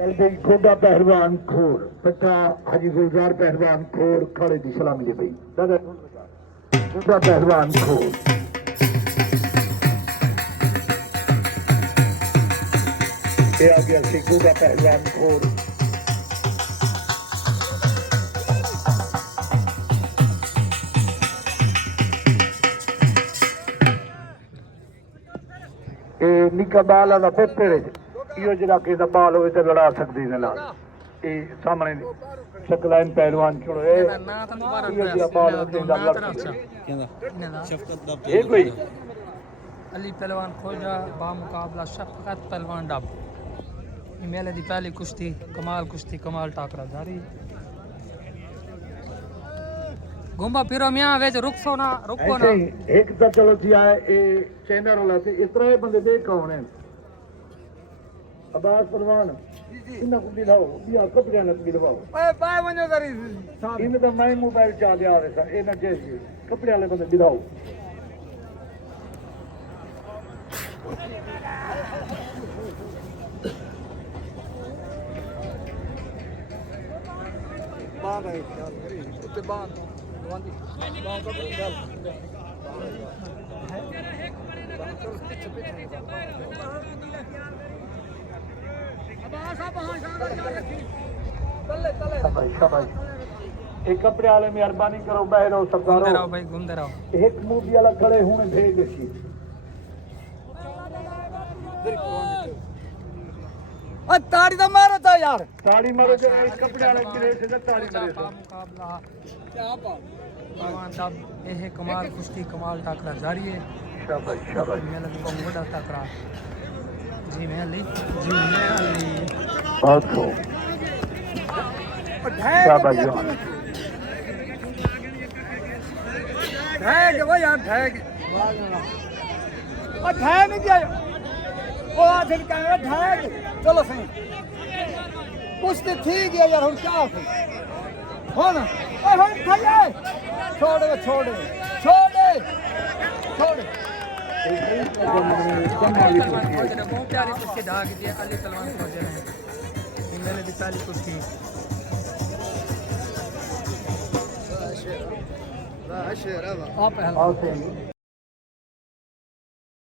चल भाई गोगा पहलवान खोर पट्टा हाजी गुलजार पहलवान खोर खड़े की सलामी ले भाई दादा गोगा पहलवान खोर ये आ गया सी गोगा पहलवान खोर निका बाल आदा पेपर यो जरा के बाल हो लड़ा सकती है नाल ये सामने शकलाइन पहलवान चुनो ये जरा बाल ये कोई अली पहलवान खोजा बा मुकाबला शफकत पहलवान डब मेले दी पहली कुश्ती कमाल टाकरा जारी घुमा फिरो मियां वेच रुकसो ना रुको ना एक तो चलो जी आए ए चैनल वाला से इस तरह बंदे देख कौन है अब्बास पहलवान इन्ना को दिलाओ बिया कपड़ियां न दिलवाओ ओए बाय वनो जरी इन तो मैं मोबाइल चा लिया रे सा ए ना जैसे कपड़े वाले बंदे दिलाओ बांध है उत्ते बांध वांदी बांध का चल शाबाश एक कपड़े वाले मेहरबानी करो बहरो सरदारो भाई घूमते रहो एक मूवी वाला खड़े होने भेज देसी ताड़ी तो मारो तो यार ताड़ी मारो जो एक कपड़े वाले गिरे से ताड़ी मारे मुकाबला क्या पहलवान डब ये कमाल कुश्ती कमाल टाकरा जारी है शाबाश मेले को बड़ा टाकरा जी मैं अली बहुत खूब शाबाश ठैग वो यार ठैग और ठैग नहीं किया वो आखिर कह ठैग चलो सही कुश्ती ठीक है यार हम क्या हो ना ओए हो भैया छोड़ बहुत प्यारी कुश्ती ढाक दिया अली पहलवान खोजे ने मेरे दी पहली कुश्ती आप पहलवान